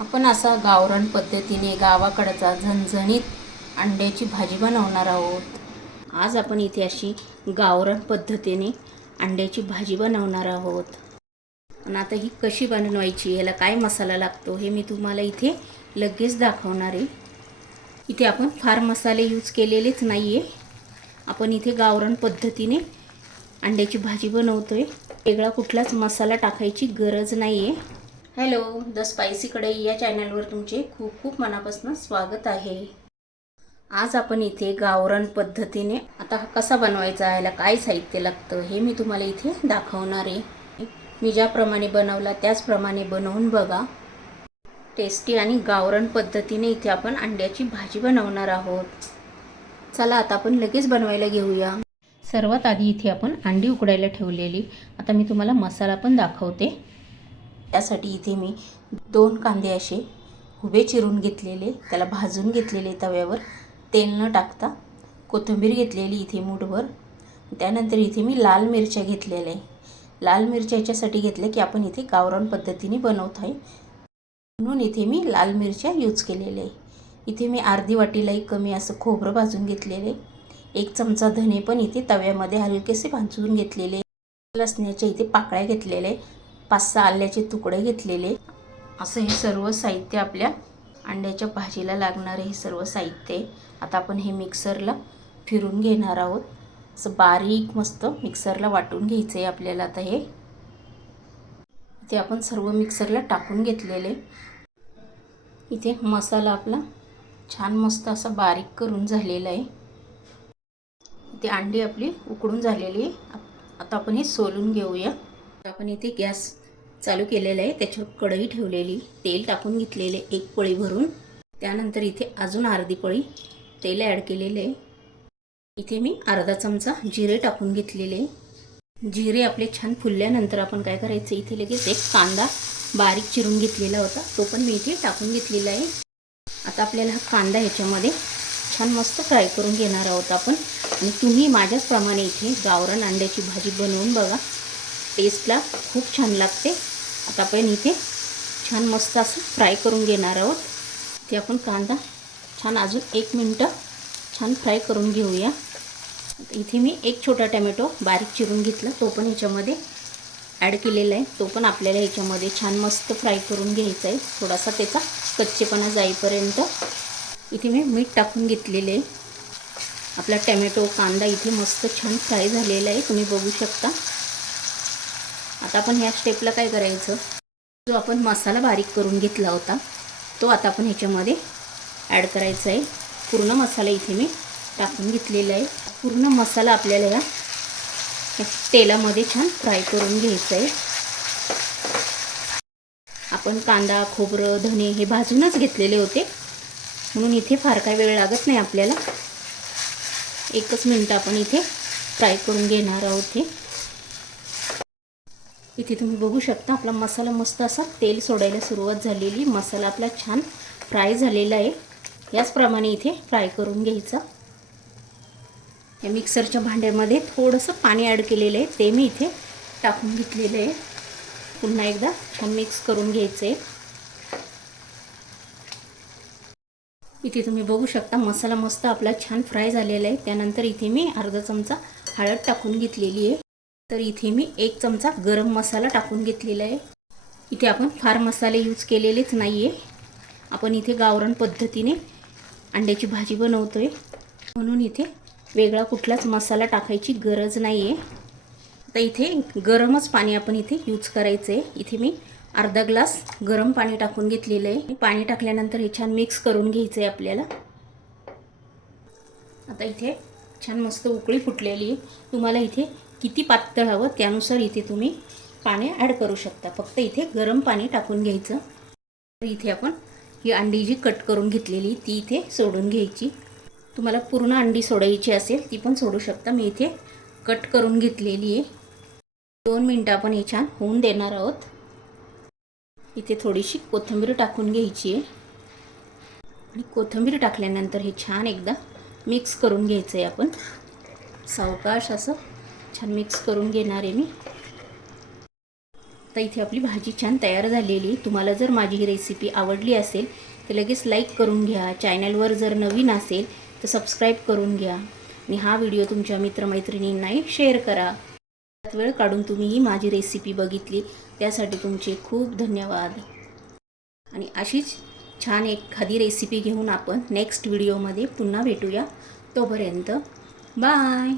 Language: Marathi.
आपण असा गावरान पद्धतीने गावाकडचा झणझणीत अंड्याची भाजी बनवणार आहोत. आज आपण इथे अशी गावरान पद्धतीने अंड्याची भाजी बनवणार आहोत. आणि आता ही कशी बनवायची याला काय मसाला लागतो हे मी तुम्हाला इथे लगेच दाखवणार आहे. इथे आपण फार मसाले यूज केलेलेच नाही आहे आपण इथे गावरान पद्धतीने अंड्याची भाजी बनवतो आहे वेगळा कुठलाच मसाला टाकायची गरज नाही आहे हॅलो द स्पायसी कढई या चॅनलवर तुमचे खूप खूप मनापासून स्वागत आहे. आज आपण इथे गावरण पद्धतीने आता कसा बनवायचा याला काय साहित्य लागतं हे मी तुम्हाला इथे दाखवणार आहे. मी ज्याप्रमाणे बनवला त्याचप्रमाणे बनवून बघा. टेस्टी आणि गावरण पद्धतीने इथे आपण अंड्याची भाजी बनवणार आहोत. चला आता आपण लगेच बनवायला घेऊया. सर्वात आधी इथे आपण अंडी उकडायला ठेवलेली. आता मी तुम्हाला मसाला पण दाखवते. त्यासाठी इथे मी दोन कांदे असे उभे चिरून घेतलेले त्याला भाजून घेतलेले तव्यावर. तेल न टाकता कोथिंबीर घेतलेली इथे मूठभर. त्यानंतर इथे मी लाल मिरच्या घेतलेल्या आहे. लाल मिरच्या याच्यासाठी घेतल्या की आपण इथे गावरान पद्धतीने बनवत आहे म्हणून इथे मी लाल मिरच्या यूज केलेल्या आहे. इथे मी अर्धी वाटीलाही कमी असं खोबरं भाजून घेतलेले. एक चमचा धने पण इथे तव्यामध्ये हलकेसे भाजून घेतलेले. लसण्याच्या इथे पाकळ्या घेतलेले पाच सहा आल्याचे तुकडे घेतलेले. असं हे सर्व साहित्य आपल्या अंड्याच्या भाजीला लागणारे हे सर्व साहित्य आहे. आता आपण हे मिक्सरला फिरून घेणार आहोत. असं बारीक मस्त मिक्सरला वाटून घ्यायचं आहे आपल्याला आता हे. ते आपण सर्व मिक्सरला टाकून घेतलेले. इथे मसाला आपला छान मस्त असा बारीक करून झालेला आहे. इथे अंडी आपली उकडून झालेली आहे. आता आपण हे सोलून घेऊया. आपण इथे गॅस चालू केलेलं आहे. त्याच्यावर कढई ठेवलेली तेल टाकून घेतलेले एक पळी भरून. त्यानंतर इथे अजून अर्धी पळी तेल ॲड केलेले. आहे इथे मी अर्धा चमचा जिरे टाकून घेतलेले. जिरे आपले छान फुलल्यानंतर आपण काय करायचं इथे लगेच एक कांदा बारीक चिरून घेतलेला होता. तो पण मी इथे टाकून घेतलेला आहे. आता आपल्याला हा कांदा ह्याच्यामध्ये छान मस्त फ्राय करून घेणार आहोत आपण. आणि तुम्ही माझ्याचप्रमाणे इथे गावरान अंड्याची भाजी बनवून बघा. टेस्टला खूप छान लागते. आता आपण इथे छान मस्त असं फ्राय करून घेणार आहोत. ते आपण कांदा छान अजून एक मिनटं छान फ्राय करून घेऊया. इथे मी एक छोटा टॅमॅटो बारीक चिरून घेतला. तो पण ह्याच्यामध्ये ॲड केलेला आहे. तो पण आपल्याला ह्याच्यामध्ये छान मस्त फ्राय करून घ्यायचा आहे. थोडासा त्याचा कच्चेपणा जाईपर्यंत. इथे मी मीठ टाकून घेतलेले आहे. आपला टॅमॅटो कांदा इथे मस्त छान फ्राय झालेला आहे. तुम्ही बघू शकता. आता आपण ह्या स्टेपला काय करायचं? जो आपण मसाला बारीक करून घेतला होता तो आता आपण ह्याच्यामध्ये ॲड करायचा आहे. पूर्ण मसाला इथे मी टाकून घेतलेला आहे. पूर्ण मसाला आपल्याला या तेलामध्ये छान फ्राय करून घ्यायचा आहे. आपण कांदा खोबरं धने हे भाजूनच घेतलेले होते. म्हणून इथे फार काय वेळ लागत नाही आपल्याला. एकच मिनटं आपण इथे फ्राय करून घेणार आहोत हे. इथे तुम्ही बघू शकता आपला मसाला मस्त असा तेल सोडायला सुरुवात झालेली. मसाला आपला छान फ्राय झालेला आहे. याचप्रमाणे इथे फ्राय करून घ्यायचा. या मिक्सरच्या भांड्यामध्ये थोडंसं पाणी ॲड केलेलं आहे. ते मी इथे टाकून घेतलेलं आहे. पुन्हा एकदा छान मिक्स करून घ्यायचं आहे इथे तुम्ही बघू शकता मसाला मस्त आपला छान फ्राय झालेला आहे. त्यानंतर इथे मी अर्धा चमचा हळद टाकून घेतलेली आहे. तर इथे मी एक चमचा गरम मसाला टाकून घेतलेला आहे. इथे आपण फार मसाले यूज केलेलेच नाही आहे आपण इथे गावरण पद्धतीने अंड्याची भाजी बनवतो आहे म्हणून इथे वेगळा कुठलाच मसाला टाकायची गरज नाही आहे आता इथे गरमच पाणी आपण इथे यूज करायचं आहे इथे मी अर्धा ग्लास गरम पाणी टाकून घेतलेलं आहे. पाणी टाकल्यानंतर हे छान मिक्स करून घ्यायचं आहे आपल्याला. आता इथे छान मस्त उकळी फुटलेली आहे. तुम्हाला इथे किती पातळ हवं त्यानुसार इथे तुम्ही पाणी ॲड करू शकता. फक्त इथे गरम पाणी टाकून घ्यायचं. तर इथे आपण ही अंडी जी कट करून घेतलेली ती इथे सोडून घ्यायची. तुम्हाला पूर्ण अंडी सोडायची असेल ती पण सोडू शकता. मी इथे कट करून घेतलेली आहे. दोन मिनटं आपण हे छान होऊन देणार आहोत. इथे थोडीशी कोथिंबीर टाकून घ्यायची आहे. आणि कोथिंबीर टाकल्यानंतर हे छान एकदा मिक्स करून घ्यायचं आहे आपण. सावकाश असं छान मिक्स करून घेणार आहे मी. तर इथे आपली भाजी छान तयार झालेली तुम्हाला जर माझी ही रेसिपी आवडली असेल तर लगेच लाईक करून घ्या. चॅनलवर जर नवीन असेल तर सबस्क्राईब करून घ्या. आणि हा व्हिडिओ तुमच्या मित्रमैत्रिणींनाही शेअर करा. त्यात वेळ काढून तुम्ही ही माझी रेसिपी बघितली त्यासाठी तुमचे खूप धन्यवाद. आणि अशीच छान एखादी रेसिपी घेऊन आपण नेक्स्ट व्हिडिओमध्ये पुन्हा भेटूया. तोपर्यंत बाय